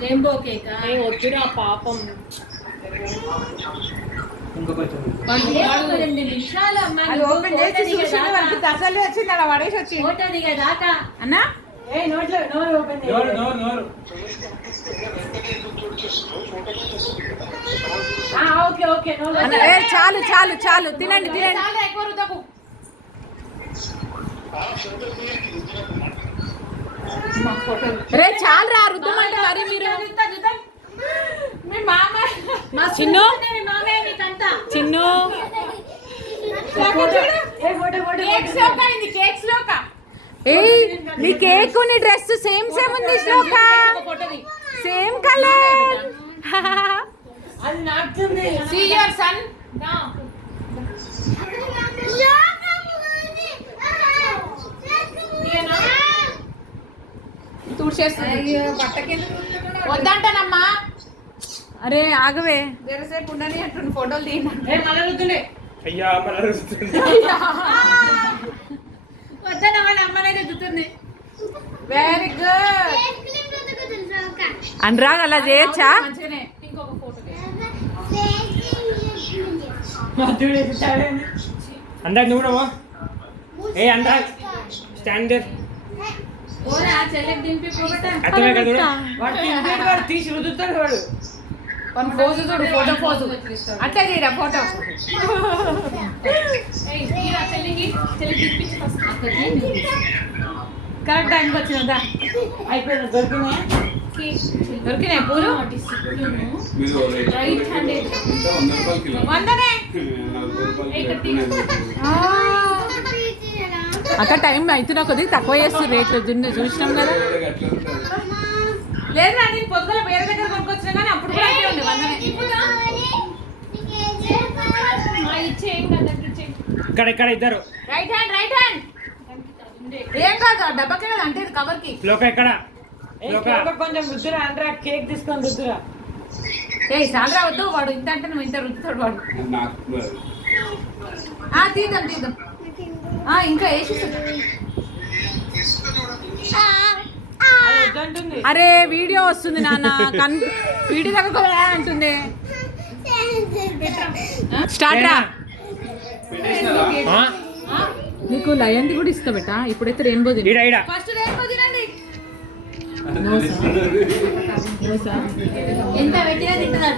Rainbow cake వద్దురా పాపం. అసలు వచ్చింది అలా పడేసి వచ్చింది అన్నా. చాలు చాలు చాలు తినండి తినండి. రే చాలు రా రుద్దమంటే మరి మీరు. చిన్ను చిన్ను ఏయ్ నీ కేక్ నీ డ్రెస్ సేమ్ సేమ్ ఉంది Shloka, same colour. See your son. వద్దంటానమ్మా. అరే ఆగవే వేరేసేపు ఉండని అంటుండు. ఫోటోలు తీయండి. వద్దన్నవాడు అమ్మనే రుద్దుతుంది. Very good. అనురాగ్ అలా చేయొచ్చా? ఇంకొక ఫోటో అందాక నువ్వు కూడా ఏ అందాక స్టాండర్డ్ తీసి రుద్దుతాడు వాడు. ఫోజు చూడు, ఫోటో ఫోజు అట్లా చేయరా ఫోటో. కరెక్ట్ టైంకి వచ్చిందా? అయిపోయింది. దొరికినాయి పూలు. అక్కడ టైం అవుతున్నా కొద్దిగా తక్కువ చేస్తారు రేట్లు. చూసినాం కదా. లేదురా నేను పొద్దున వేరే దగ్గర కొనుక్కొచ్చినా కానీ అప్పుడు కూడా అయితే ఉండే. ఇక్కడ ఇక్కడ ఇద్దరు రైట్ హ్యాండ్ రైట్ హ్యాండ్. ఏం కాదు డబ్బాకే కదా అంటే కవర్ కి. లోక ఇక్కడ కొంచెం రుద్దురా అంటే కేక్ తీసుకొని రుద్దురా. ఏ సాలరా వద్దు, వాడు ఇంత అంటే నువ్వు ఇంత రుద్దుతాడు వాడు. తీద్దాం తీద్దాం. ఇంకా వేసి అరే వీడియో వస్తుంది నాన్న. వీడియో దగ్గర అంటుంది. స్టార్ట్ రా. నీకు లయన్ది కూడా ఇస్తా బెట. ఇప్పుడైతే రెయిన్బో తినండి. ఫస్ట్ రెయిన్బో తినండి. ఎంత పెట్టినా తింటుంది.